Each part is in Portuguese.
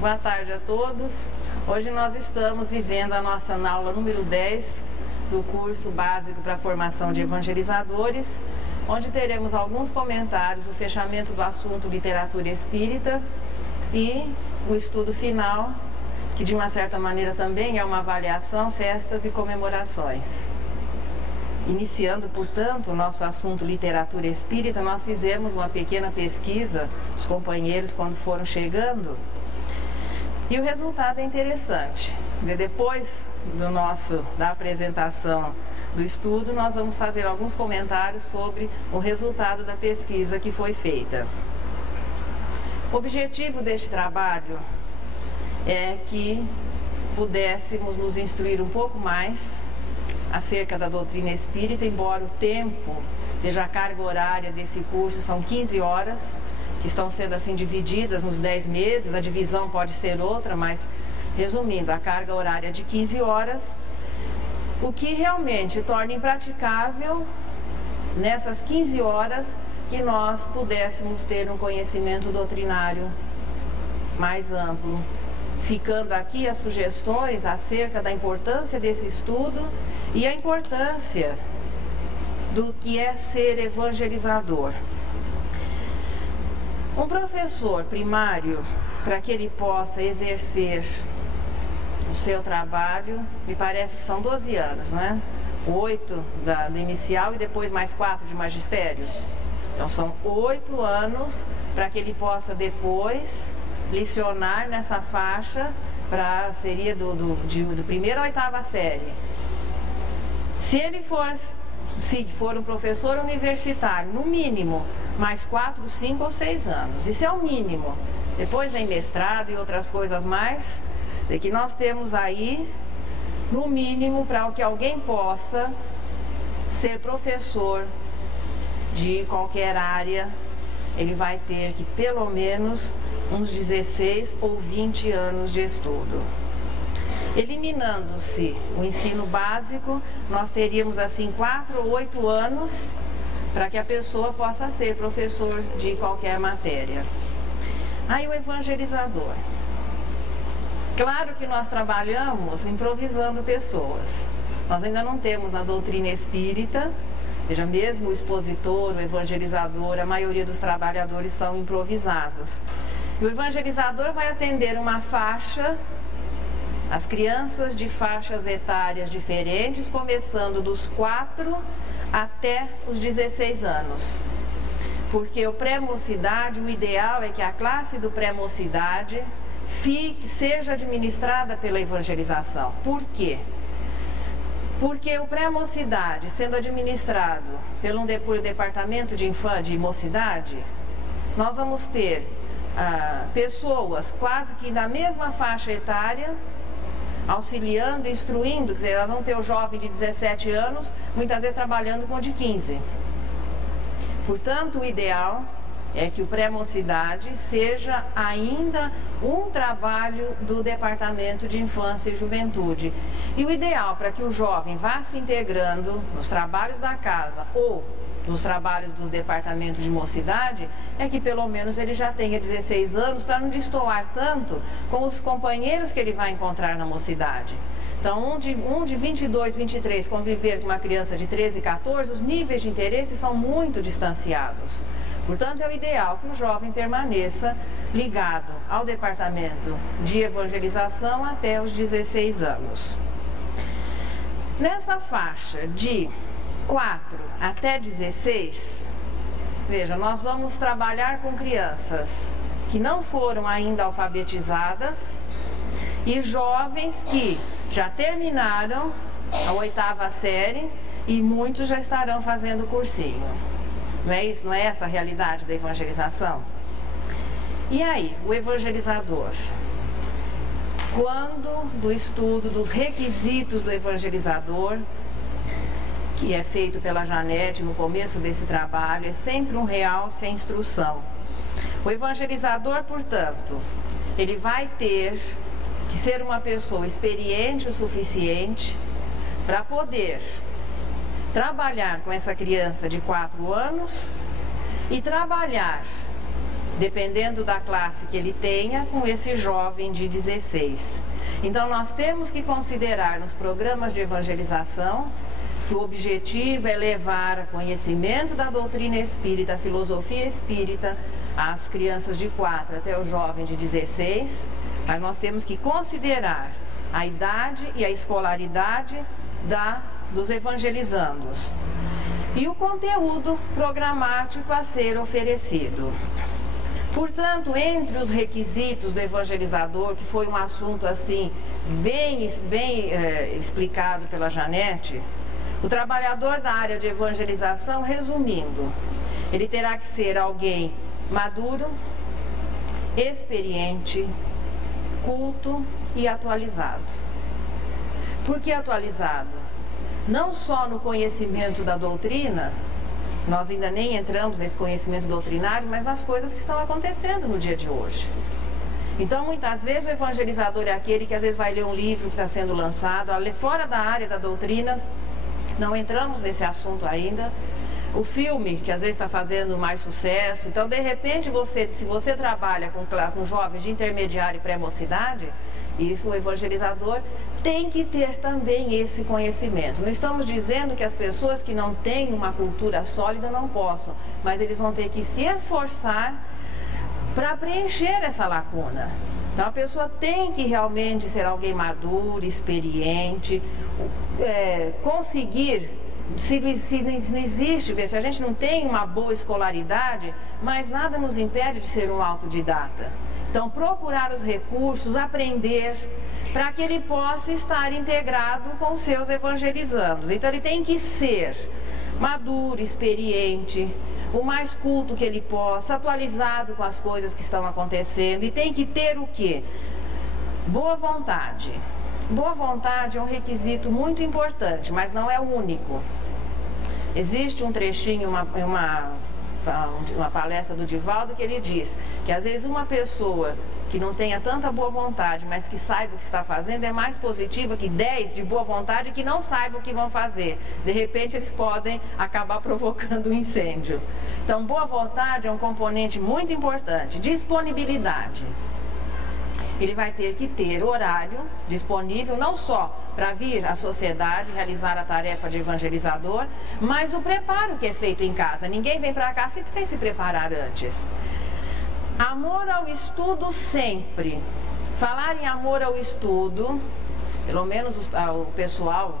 Boa tarde a todos. Hoje nós estamos vivendo a nossa aula número 10 do curso básico para a formação de evangelizadores, onde teremos alguns comentários, o fechamento do assunto literatura espírita e o estudo final, que de uma certa maneira também é uma avaliação, festas e comemorações. Iniciando, portanto, o nosso assunto literatura espírita, nós fizemos uma pequena pesquisa, os companheiros quando foram chegando, e o resultado é interessante. Depois da apresentação do estudo, nós vamos fazer alguns comentários sobre o resultado da pesquisa que foi feita. O objetivo deste trabalho é que pudéssemos nos instruir um pouco mais acerca da doutrina espírita, embora o tempo, veja, a carga horária desse curso são 15 horas, que estão sendo assim divididas nos 10 meses, a divisão pode ser outra, mas resumindo, a carga horária de 15 horas, o que realmente torna impraticável nessas 15 horas que nós pudéssemos ter um conhecimento doutrinário mais amplo. Ficando aqui as sugestões acerca da importância desse estudo e a importância do que é ser evangelizador. Um professor primário, para que ele possa exercer o seu trabalho, me parece que são 12 anos, não é? 8 do inicial e depois mais 4 de magistério. Então são 8 anos para que ele possa depois licionar nessa faixa, seria do primeiro à 8ª série. Se for um professor universitário, no mínimo, mais 4, 5 ou 6 anos. Isso é o mínimo. Depois vem mestrado e outras coisas mais, que nós temos aí, no mínimo, para que alguém possa ser professor de qualquer área, ele vai ter que pelo menos uns 16 ou 20 anos de estudo. Eliminando-se o ensino básico, nós teríamos assim 4 ou 8 anos para que a pessoa possa ser professor de qualquer matéria. Aí o evangelizador. Claro que nós trabalhamos improvisando pessoas. Nós ainda não temos na doutrina espírita, veja, mesmo o expositor, o evangelizador, a maioria dos trabalhadores são improvisados. E o evangelizador vai atender uma faixa, as crianças de faixas etárias diferentes, começando dos 4 até os 16 anos. Porque o pré-mocidade, o ideal é que a classe do pré-mocidade seja administrada pela evangelização. Por quê? Porque o pré-mocidade, sendo administrado pelo departamento de mocidade, nós vamos ter pessoas quase que da mesma faixa etária, auxiliando, instruindo, quer dizer, elas vão ter o jovem de 17 anos, muitas vezes trabalhando com o de 15. Portanto, o ideal é que o pré-mocidade seja ainda um trabalho do Departamento de Infância e Juventude. E o ideal para que o jovem vá se integrando nos trabalhos da casa ou nos trabalhos dos departamentos de mocidade, é que pelo menos ele já tenha 16 anos, para não destoar tanto com os companheiros que ele vai encontrar na mocidade. Então, um de 22, 23 conviver com uma criança de 13, 14, os níveis de interesse são muito distanciados. Portanto, é o ideal que o jovem permaneça ligado ao departamento de evangelização até os 16 anos. Nessa faixa de 4 até 16, veja, nós vamos trabalhar com crianças que não foram ainda alfabetizadas e jovens que já terminaram a 8ª série e muitos já estarão fazendo cursinho. Não é isso? Não é essa a realidade da evangelização? E aí, o evangelizador? Quando do estudo dos requisitos do evangelizador, que é feito pela Janete no começo desse trabalho, é sempre um realce à instrução. O evangelizador, portanto, ele vai ter que ser uma pessoa experiente o suficiente para poder trabalhar com essa criança de 4 anos e trabalhar dependendo da classe que ele tenha, com esse jovem de 16. Então nós temos que considerar nos programas de evangelização que o objetivo é levar conhecimento da doutrina espírita, a filosofia espírita, às crianças de 4 até o jovem de 16, mas nós temos que considerar a idade e a escolaridade dos evangelizandos e o conteúdo programático a ser oferecido. Portanto, entre os requisitos do evangelizador, que foi um assunto assim bem explicado pela Janete, o trabalhador da área de evangelização, resumindo, ele terá que ser alguém maduro, experiente, culto e atualizado. Por que atualizado? Não só no conhecimento da doutrina, nós ainda nem entramos nesse conhecimento doutrinário, mas nas coisas que estão acontecendo no dia de hoje. Então, muitas vezes, o evangelizador é aquele que às vezes vai ler um livro que está sendo lançado, fora da área da doutrina, não entramos nesse assunto ainda. O filme, que às vezes está fazendo mais sucesso. Então, de repente, se você trabalha com jovens de intermediário e pré-mocidade, isso o evangelizador tem que ter também esse conhecimento. Não estamos dizendo que as pessoas que não têm uma cultura sólida não possam, mas eles vão ter que se esforçar para preencher essa lacuna. Então a pessoa tem que realmente ser alguém maduro, experiente, conseguir, se não existe, se a gente não tem uma boa escolaridade, mas nada nos impede de ser um autodidata. Então procurar os recursos, aprender, para que ele possa estar integrado com seus evangelizandos. Então ele tem que ser maduro, experiente, o mais culto que ele possa, atualizado com as coisas que estão acontecendo, e tem que ter o quê? Boa vontade. Boa vontade é um requisito muito importante, mas não é o único. Existe um trechinho, uma palestra do Divaldo, que ele diz que às vezes uma pessoa que não tenha tanta boa vontade, mas que saiba o que está fazendo, é mais positiva que 10 de boa vontade que não saibam o que vão fazer. De repente eles podem acabar provocando um incêndio. Então, boa vontade é um componente muito importante. Disponibilidade. Ele vai ter que ter horário disponível, não só para vir à sociedade, realizar a tarefa de evangelizador, mas o preparo que é feito em casa. Ninguém vem para cá sem se preparar antes. Amor ao estudo sempre. Falar em amor ao estudo, pelo menos o pessoal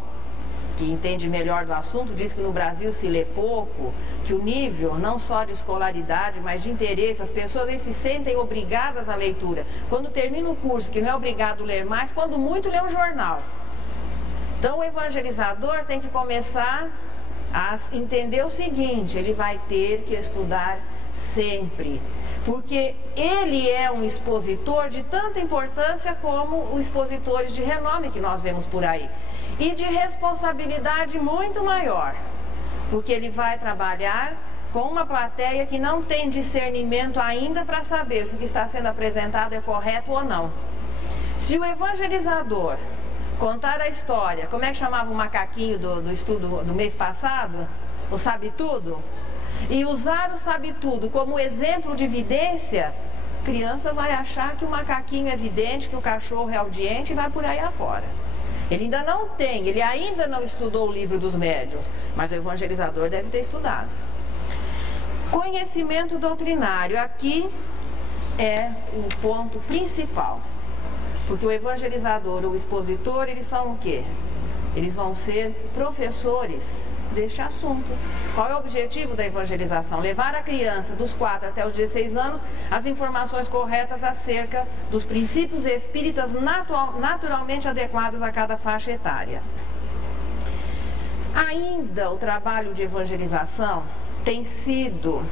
que entende melhor do assunto diz que no Brasil se lê pouco, que o nível não só de escolaridade, mas de interesse, as pessoas se sentem obrigadas à leitura. Quando termina o curso, que não é obrigado a ler mais, quando muito lê um jornal. Então o evangelizador tem que começar a entender o seguinte: ele vai ter que estudar sempre, porque ele é um expositor de tanta importância como os expositores de renome que nós vemos por aí, e de responsabilidade muito maior, porque ele vai trabalhar com uma plateia que não tem discernimento ainda para saber se o que está sendo apresentado é correto ou não. Se o evangelizador contar a história, como é que chamava o macaquinho do estudo do mês passado? O sabe-tudo? E usar o sabe-tudo como exemplo de vidência, a criança vai achar que o macaquinho é vidente, que o cachorro é audiente e vai por aí afora. Ele ainda não estudou o livro dos médiuns, mas o evangelizador deve ter estudado. Conhecimento doutrinário, aqui é o ponto principal, porque o evangelizador ou o expositor, eles são o quê? Eles vão ser professores deste assunto. Qual é o objetivo da evangelização? Levar a criança dos 4 até os 16 anos as informações corretas acerca dos princípios espíritas naturalmente adequados a cada faixa etária. Ainda o trabalho de evangelização tem sido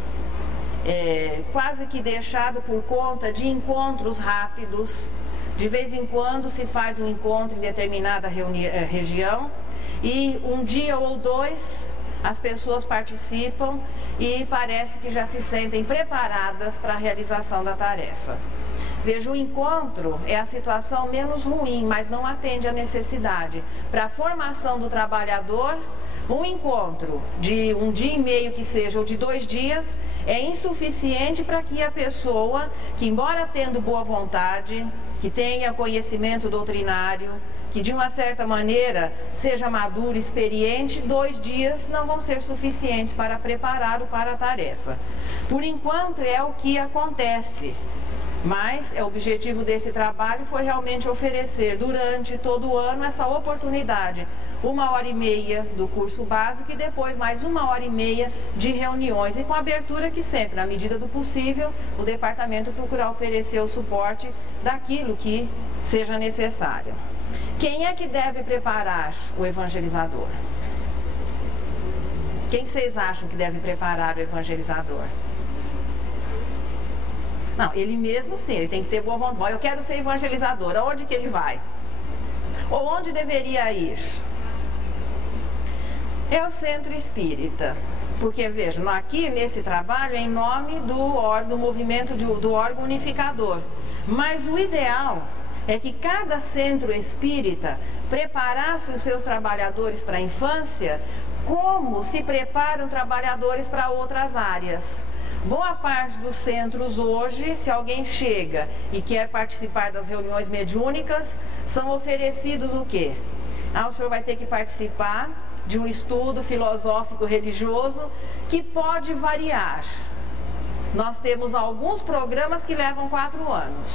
quase que deixado por conta de encontros rápidos. De vez em quando se faz um encontro em determinada região e um dia ou dois as pessoas participam e parece que já se sentem preparadas para a realização da tarefa. Veja, o encontro é a situação menos ruim, mas não atende à necessidade. Para a formação do trabalhador, um encontro de um dia e meio que seja, ou de 2 dias, é insuficiente para que a pessoa, que embora tendo boa vontade, que tenha conhecimento doutrinário, que de uma certa maneira seja maduro, experiente, 2 dias não vão ser suficientes para prepará-lo para a tarefa. Por enquanto é o que acontece, mas o objetivo desse trabalho foi realmente oferecer durante todo o ano essa oportunidade, 1h30 do curso básico e depois mais 1h30 de reuniões, e com a abertura que sempre, na medida do possível, o departamento procurar oferecer o suporte daquilo que seja necessário. Quem é que deve preparar o evangelizador? Quem vocês acham que deve preparar o evangelizador? Não, ele mesmo sim, ele tem que ter boa vontade. Eu quero ser evangelizador, aonde que ele vai? Ou onde deveria ir? É o centro espírita. Porque, vejam, aqui nesse trabalho é em nome do movimento do órgão unificador. Mas o ideal é que cada centro espírita preparasse os seus trabalhadores para a infância como se preparam trabalhadores para outras áreas. Boa parte dos centros hoje, se alguém chega e quer participar das reuniões mediúnicas, são oferecidos o quê? O senhor vai ter que participar de um estudo filosófico religioso que pode variar. Nós temos alguns programas que levam 4 anos.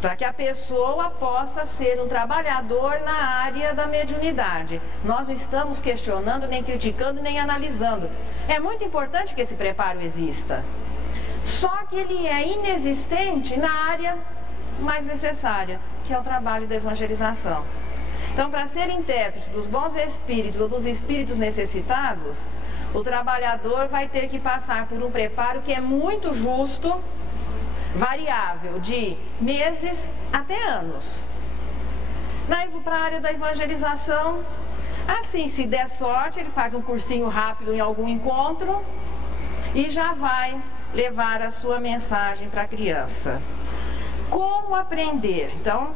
Para que a pessoa possa ser um trabalhador na área da mediunidade. Nós não estamos questionando, nem criticando, nem analisando. É muito importante que esse preparo exista. Só que ele é inexistente na área mais necessária, que é o trabalho da evangelização. Então, para ser intérprete dos bons espíritos ou dos espíritos necessitados, o trabalhador vai ter que passar por um preparo que é muito justo, variável, de meses até anos. Para a área da evangelização, assim, se der sorte, ele faz um cursinho rápido em algum encontro e já vai levar a sua mensagem para a criança. Como aprender? Então,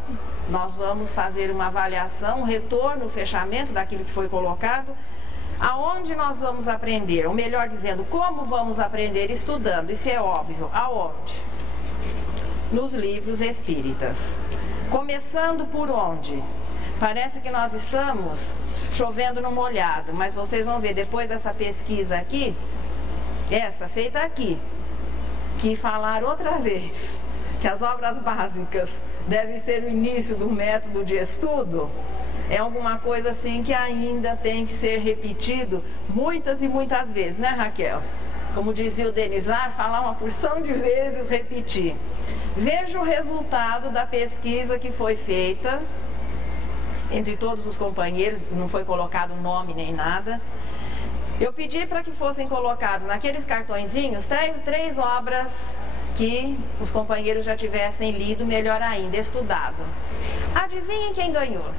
nós vamos fazer uma avaliação, um retorno, o fechamento daquilo que foi colocado. Aonde nós vamos aprender? Ou melhor dizendo, como vamos aprender? Estudando, isso é óbvio. Aonde? Nos livros espíritas. Começando por onde? Parece que nós estamos chovendo no molhado, mas vocês vão ver depois dessa pesquisa aqui, essa feita aqui, que falar outra vez que as obras básicas devem ser o início do método de estudo, é alguma coisa assim que ainda tem que ser repetido muitas e muitas vezes, né, Raquel? Como dizia o Denizar, falar uma porção de vezes, repetir. Veja o resultado da pesquisa que foi feita entre todos os companheiros, não foi colocado nome nem nada. Eu pedi para que fossem colocados naqueles cartõezinhos três obras que os companheiros já tivessem lido, melhor ainda, estudado. Adivinhem quem ganhou?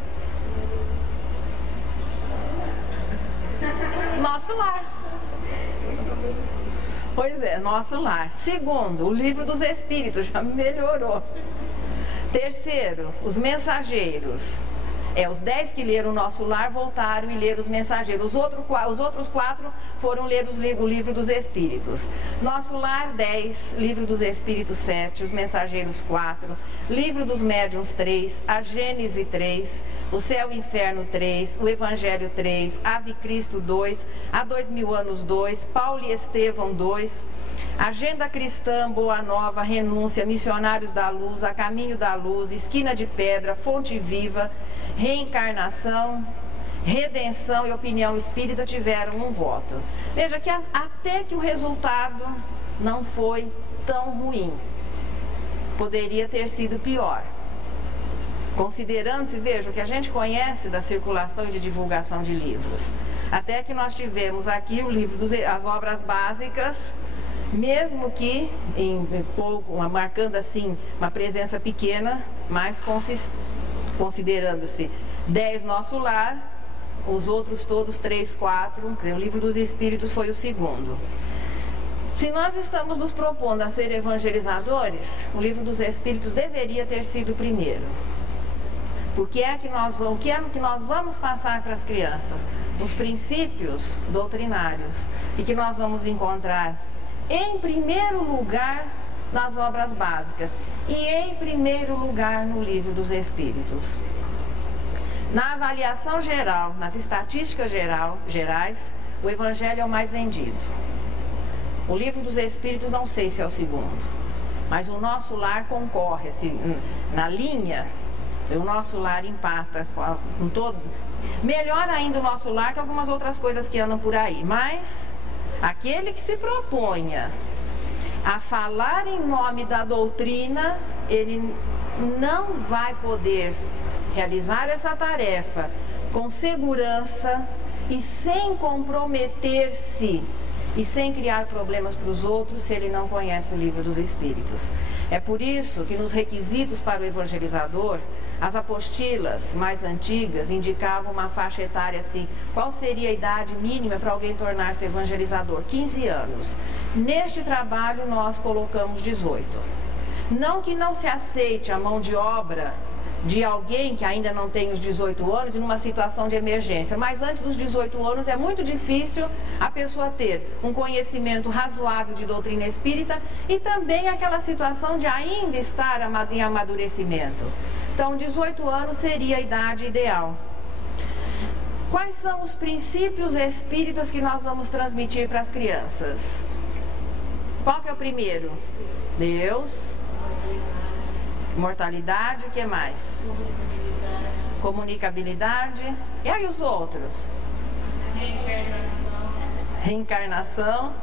Nosso Lar. Pois é, Nosso Lar. Segundo, o Livro dos Espíritos, já melhorou. Terceiro, Os Mensageiros. Os 10 que leram o Nosso Lar voltaram e leram Os Mensageiros. Os outros 4 foram ler o Livro dos Espíritos. Nosso Lar 10, Livro dos Espíritos 7, Os Mensageiros 4, Livro dos Médiuns 3, a Gênese 3, o Céu e o Inferno 3, o Evangelho 3, Ave Cristo 2, Há 2000 anos 2, Paulo e Estevão 2, Agenda Cristã, Boa Nova, Renúncia, Missionários da Luz, A Caminho da Luz, Esquina de Pedra, Fonte Viva, Reencarnação, Redenção e Opinião Espírita tiveram um voto. Veja que até que o resultado não foi tão ruim. Poderia ter sido pior. Considerando-se, veja, o que a gente conhece da circulação e de divulgação de livros. Até que nós tivemos aqui o livro as obras básicas, mesmo que marcando assim uma presença pequena, mas considerando-se 10 Nosso Lar, os outros todos 3, 4, quer dizer, o Livro dos Espíritos foi o segundo. Se nós estamos nos propondo a ser evangelizadores, o Livro dos Espíritos deveria ter sido o primeiro. O que é que nós vamos passar para as crianças? Os princípios doutrinários. e que nós vamos encontrar, em primeiro lugar, nas obras básicas e, em primeiro lugar, no Livro dos Espíritos. Na avaliação geral, nas estatísticas gerais, o Evangelho é o mais vendido. O Livro dos Espíritos, não sei se é o segundo, mas o Nosso Lar concorre, assim, na linha, o Nosso Lar empata com todo. Melhor ainda o Nosso Lar que algumas outras coisas que andam por aí, mas aquele que se proponha a falar em nome da doutrina, ele não vai poder realizar essa tarefa com segurança e sem comprometer-se e sem criar problemas para os outros se ele não conhece o Livro dos Espíritos. É por isso que nos requisitos para o evangelizador, as apostilas mais antigas indicavam uma faixa etária assim: qual seria a idade mínima para alguém tornar-se evangelizador? 15 anos. Neste trabalho nós colocamos 18. Não que não se aceite a mão de obra de alguém que ainda não tem os 18 anos em uma situação de emergência, mas antes dos 18 anos é muito difícil a pessoa ter um conhecimento razoável de doutrina espírita e também aquela situação de ainda estar em amadurecimento. Então, 18 anos seria a idade ideal. Quais são os princípios espíritas que nós vamos transmitir para as crianças? Qual que é o primeiro? Deus. Imortalidade, o que mais? Comunicabilidade. E aí os outros? Reencarnação.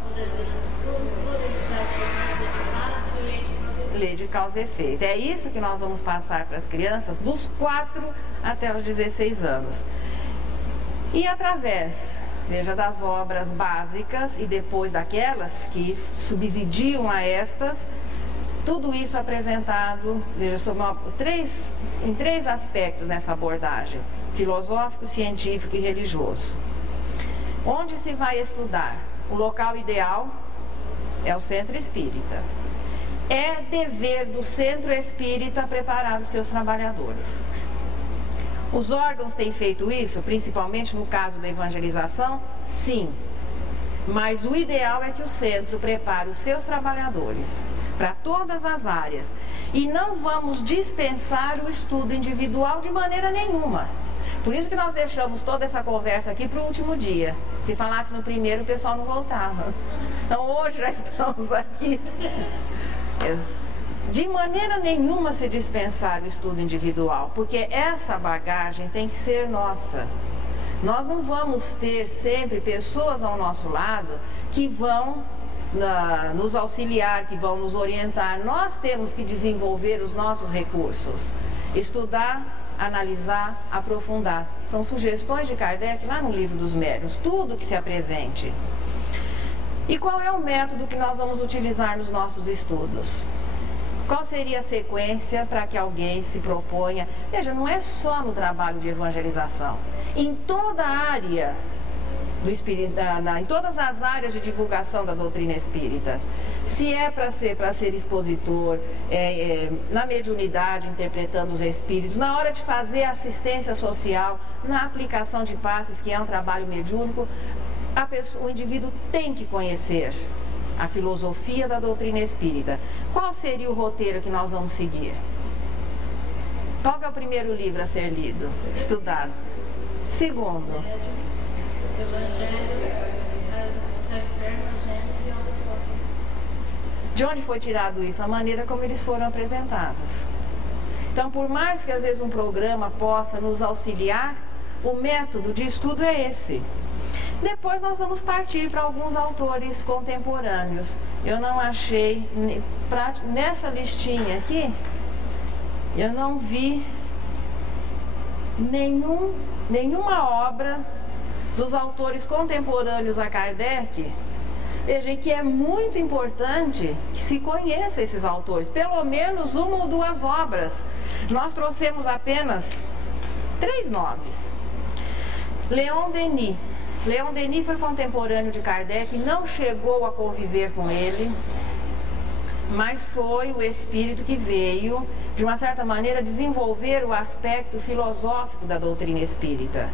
Lei de causa e efeito. É isso que nós vamos passar para as crianças dos 4 até os 16 anos. E através, veja, das obras básicas e depois daquelas que subsidiam a estas, tudo isso apresentado, veja, em 3 aspectos nessa abordagem: filosófico, científico e religioso. Onde se vai estudar? O local ideal é o centro espírita. É dever do centro espírita preparar os seus trabalhadores. Os órgãos têm feito isso, principalmente no caso da evangelização? Sim. Mas o ideal é que o centro prepare os seus trabalhadores para todas as áreas. E não vamos dispensar o estudo individual de maneira nenhuma. Por isso que nós deixamos toda essa conversa aqui para o último dia. Se falasse no primeiro, o pessoal não voltava. Então hoje já estamos aqui. De maneira nenhuma se dispensar o estudo individual, porque essa bagagem tem que ser nossa. Nós não vamos ter sempre pessoas ao nosso lado que vão nos auxiliar, que vão nos orientar. Nós temos que desenvolver os nossos recursos, estudar, analisar, aprofundar. São sugestões de Kardec lá no Livro dos Médiuns, tudo que se apresente. E qual é o método que nós vamos utilizar nos nossos estudos? Qual seria a sequência para que alguém se proponha? Veja, não é só no trabalho de evangelização. Em toda a área do espírita, em todas as áreas de divulgação da doutrina espírita. Se é para ser expositor, na mediunidade, interpretando os espíritos, na hora de fazer assistência social, na aplicação de passes, que é um trabalho mediúnico, o indivíduo tem que conhecer a filosofia da doutrina espírita. Qual seria o roteiro que nós vamos seguir? Qual que é o primeiro livro a ser lido, estudado? Segundo, de onde foi tirado isso? A maneira como eles foram apresentados. Então, por mais que às vezes um programa possa nos auxiliar, o método de estudo é esse. Depois nós vamos partir para alguns autores contemporâneos. Eu não achei, nessa listinha aqui, eu não vi nenhuma obra dos autores contemporâneos a Kardec. Veja que é muito importante que se conheça esses autores, pelo menos 1 ou 2 obras. Nós trouxemos apenas 3 nomes. Leon Denis. Leon Denis foi contemporâneo de Kardec, não chegou a conviver com ele, mas foi o espírito que veio, de uma certa maneira, desenvolver o aspecto filosófico da doutrina espírita.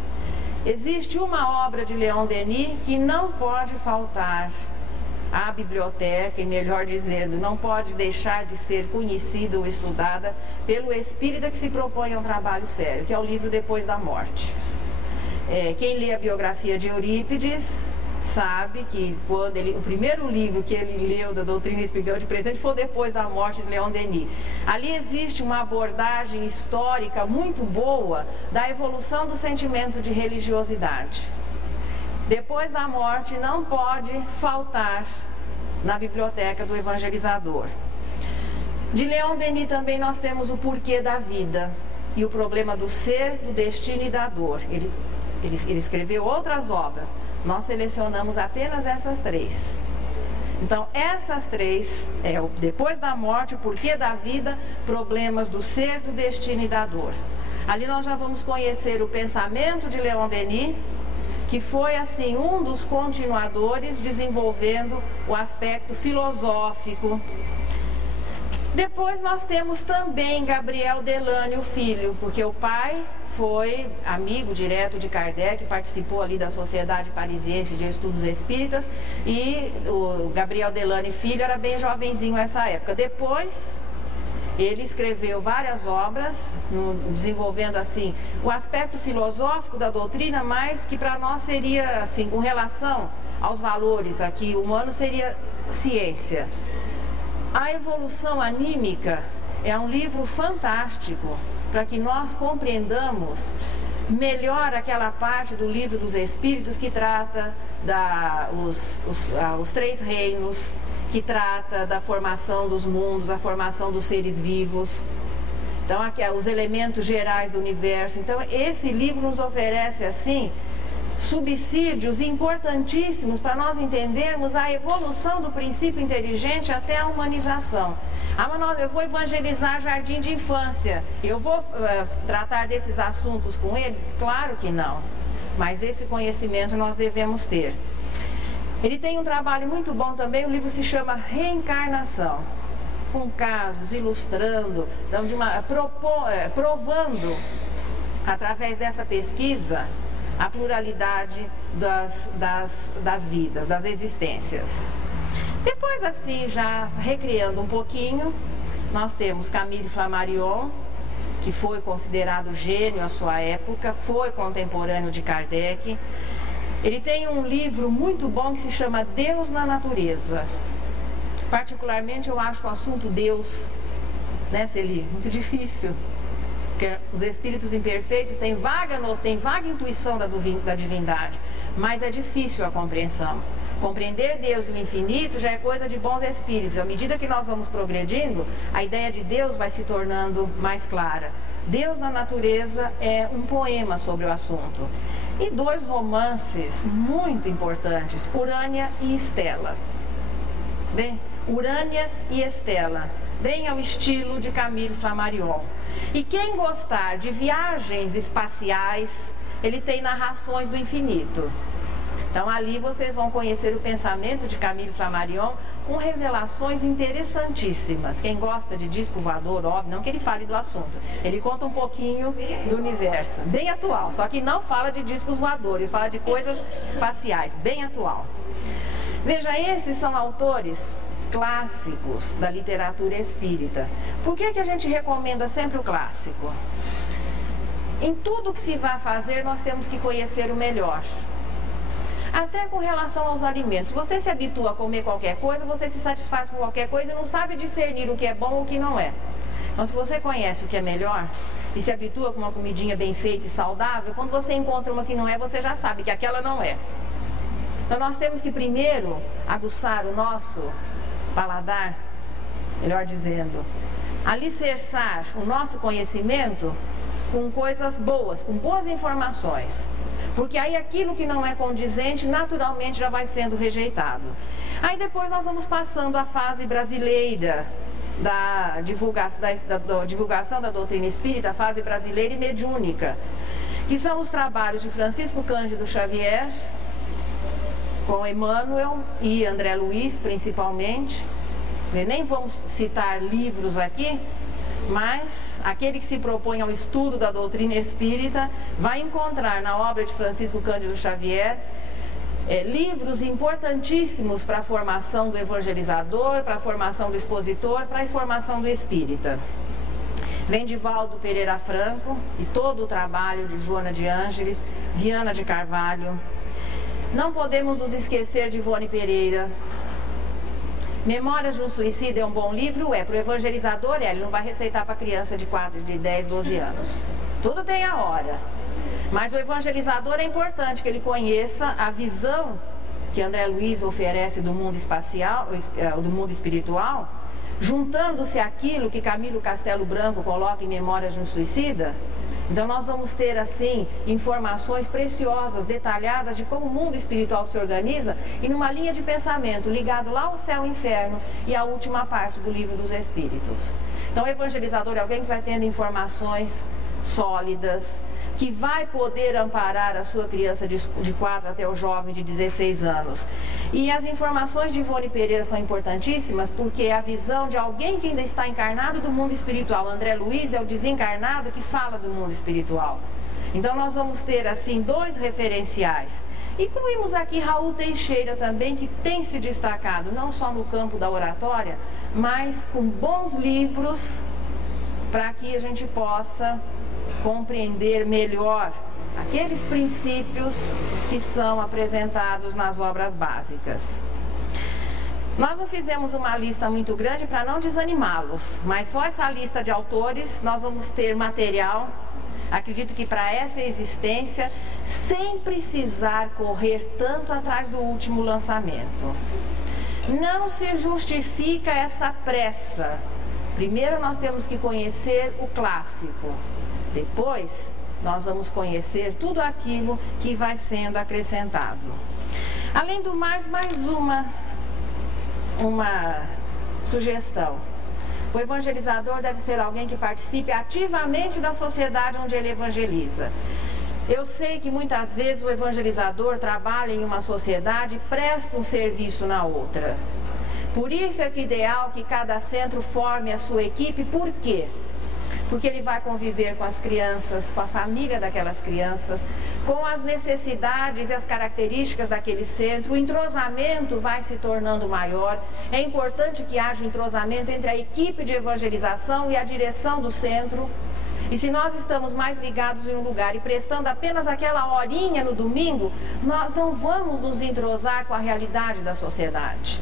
Existe uma obra de Leon Denis que não pode faltar à biblioteca, e melhor dizendo, não pode deixar de ser conhecida ou estudada pelo espírita que se propõe a um trabalho sério, que é o livro Depois da Morte. Quem lê a biografia de Eurípides sabe que o primeiro livro que ele leu da doutrina espírita de presente foi Depois da Morte, de Leon Denis. Ali existe uma abordagem histórica muito boa da evolução do sentimento de religiosidade. Depois da morte não pode faltar na biblioteca do evangelizador. De Leon Denis também nós temos o Porquê da Vida e o problema do ser, do destino e da dor. Ele escreveu outras obras. Nós selecionamos apenas essas 3. Então, essas 3 o Depois da Morte, o Porquê da Vida, problemas do ser, do destino e da dor. Ali nós já vamos conhecer o pensamento de Leon Denis, que foi assim um dos continuadores desenvolvendo o aspecto filosófico. Depois nós temos também Gabriel Delane, o filho, porque o pai foi amigo direto de Kardec, participou ali da Sociedade Parisiense de Estudos Espíritas, e o Gabriel Delane filho era bem jovenzinho nessa época. Depois ele escreveu várias obras, desenvolvendo assim o aspecto filosófico da doutrina, mas que para nós seria assim, com relação aos valores aqui humanos, seria ciência. A Evolução Anímica é um livro fantástico para que nós compreendamos melhor aquela parte do Livro dos Espíritos que trata os 3 reinos, que trata da formação dos mundos, a formação dos seres vivos. Então, aqui os elementos gerais do universo. Então, esse livro nos oferece, assim, subsídios importantíssimos para nós entendermos a evolução do princípio inteligente até a humanização. Mas eu vou evangelizar jardim de infância, eu vou tratar desses assuntos com eles? Claro que não, mas esse conhecimento nós devemos ter. Ele tem um trabalho muito bom também, o livro se chama Reencarnação, com casos, ilustrando, então, provando, através dessa pesquisa, a pluralidade das vidas, das existências. Depois, assim, já recriando um pouquinho, nós temos Camille Flammarion, que foi considerado gênio à sua época, foi contemporâneo de Kardec. Ele tem um livro muito bom que se chama Deus na Natureza. Particularmente eu acho o assunto Deus, né, Celi? Muito difícil. Porque os espíritos imperfeitos têm vaga intuição da divindade, mas é difícil a compreensão. Compreender Deus e o infinito já é coisa de bons espíritos. À medida que nós vamos progredindo, a ideia de Deus vai se tornando mais clara. Deus na Natureza é um poema sobre o assunto. E 2 romances muito importantes, Urânia e Estela. Bem, Urânia e Estela, bem ao estilo de Camille Flammarion. E quem gostar de viagens espaciais, ele tem Narrações do Infinito. Então ali vocês vão conhecer o pensamento de Camille Flammarion com revelações interessantíssimas. Quem gosta de disco voador, óbvio, não que ele fale do assunto, ele conta um pouquinho do universo, bem atual, só que não fala de discos voadores, ele fala de coisas espaciais, bem atual. Veja, esses são autores clássicos da literatura espírita. Por que a gente recomenda sempre o clássico? Em tudo que se vai fazer, nós temos que conhecer o melhor. Até com relação aos alimentos. Se você se habitua a comer qualquer coisa, você se satisfaz com qualquer coisa e não sabe discernir o que é bom ou o que não é. Então, se você conhece o que é melhor e se habitua com uma comidinha bem feita e saudável, quando você encontra uma que não é, você já sabe que aquela não é. Então, nós temos que primeiro aguçar o nosso paladar, melhor dizendo, alicerçar o nosso conhecimento com coisas boas, com boas informações. Porque aí aquilo que não é condizente, naturalmente já vai sendo rejeitado. Aí depois nós vamos passando a fase brasileira da divulgação da doutrina espírita, a fase brasileira e mediúnica, que são os trabalhos de Francisco Cândido Xavier, com Emmanuel e André Luiz principalmente. Nem vamos citar livros aqui, Mas aquele que se propõe ao estudo da doutrina espírita vai encontrar na obra de Francisco Cândido Xavier livros importantíssimos para a formação do evangelizador, para a formação do expositor, para a formação do espírita. Vem de Valdo Pereira Franco e todo o trabalho de Joana de Ângeles, Viana de Carvalho. Não podemos nos esquecer de Ivone Pereira. Memórias de um Suicida é um bom livro? É. Para o evangelizador, ele não vai receitar para criança de 10, 12 anos. Tudo tem a hora. Mas o evangelizador é importante que ele conheça a visão que André Luiz oferece do mundo espacial, do mundo espiritual, juntando-se àquilo que Camilo Castelo Branco coloca em Memórias de um Suicida. Então nós vamos ter assim informações preciosas, detalhadas de como o mundo espiritual se organiza e numa linha de pensamento ligado lá ao céu e inferno e a última parte do Livro dos Espíritos. Então o evangelizador é alguém que vai tendo informações sólidas, que vai poder amparar a sua criança de 4 até o jovem de 16 anos. E as informações de Ivone Pereira são importantíssimas porque é a visão de alguém que ainda está encarnado do mundo espiritual. André Luiz é o desencarnado que fala do mundo espiritual. Então nós vamos ter assim 2 referenciais. Incluímos aqui Raul Teixeira também, que tem se destacado não só no campo da oratória, mas com bons livros para que a gente possa compreender melhor aqueles princípios que são apresentados nas obras básicas. Nós não fizemos uma lista muito grande para não desanimá-los, mas só essa lista de autores nós vamos ter material, acredito que para essa existência, sem precisar correr tanto atrás do último lançamento. Não se justifica essa pressa. Primeiro nós temos que conhecer o clássico. Depois, nós vamos conhecer tudo aquilo que vai sendo acrescentado. Além do mais uma sugestão. O evangelizador deve ser alguém que participe ativamente da sociedade onde ele evangeliza. Eu sei que muitas vezes o evangelizador trabalha em uma sociedade e presta um serviço na outra. Por isso é que o ideal é que cada centro forme a sua equipe. Por quê? Porque ele vai conviver com as crianças, com a família daquelas crianças, com as necessidades e as características daquele centro. O entrosamento vai se tornando maior. É importante que haja um entrosamento entre a equipe de evangelização e a direção do centro. E se nós estamos mais ligados em um lugar e prestando apenas aquela horinha no domingo, nós não vamos nos entrosar com a realidade da sociedade.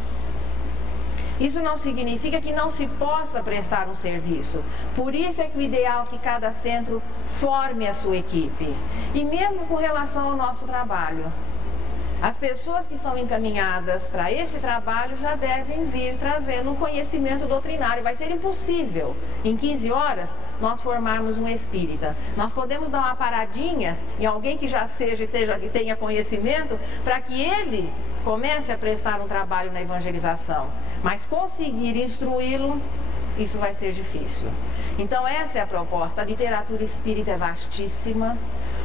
Isso não significa que não se possa prestar um serviço. Por isso é que o ideal é que cada centro forme a sua equipe. E mesmo com relação ao nosso trabalho, as pessoas que são encaminhadas para esse trabalho já devem vir trazendo um conhecimento doutrinário. Vai ser impossível, em 15 horas, nós formarmos um espírita. Nós podemos dar uma paradinha em alguém que já seja e tenha conhecimento, para que ele comece a prestar um trabalho na evangelização. Mas conseguir instruí-lo, isso vai ser difícil. Então essa é a proposta. A literatura espírita é vastíssima.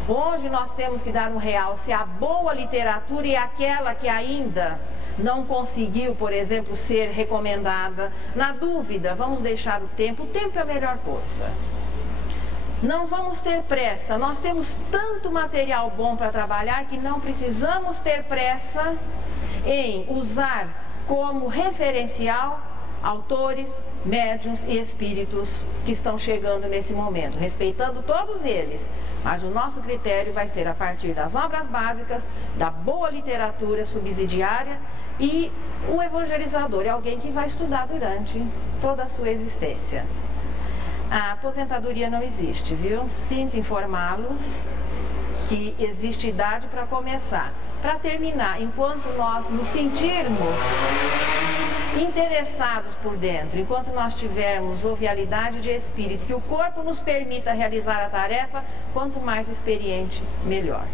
Hoje nós temos que dar um realce à boa literatura e àquela que ainda não conseguiu, por exemplo, ser recomendada. Na dúvida, vamos deixar o tempo. O tempo é a melhor coisa. Não vamos ter pressa. Nós temos tanto material bom para trabalhar que não precisamos ter pressa em usar como referencial autores, médiuns e espíritos que estão chegando nesse momento, respeitando todos eles. Mas o nosso critério vai ser a partir das obras básicas, da boa literatura subsidiária, e o evangelizador é alguém que vai estudar durante toda a sua existência. A aposentadoria não existe, viu? Sinto informá-los que existe idade para começar. Para terminar, enquanto nós nos sentirmos interessados por dentro, enquanto nós tivermos jovialidade de espírito, que o corpo nos permita realizar a tarefa, quanto mais experiente, melhor.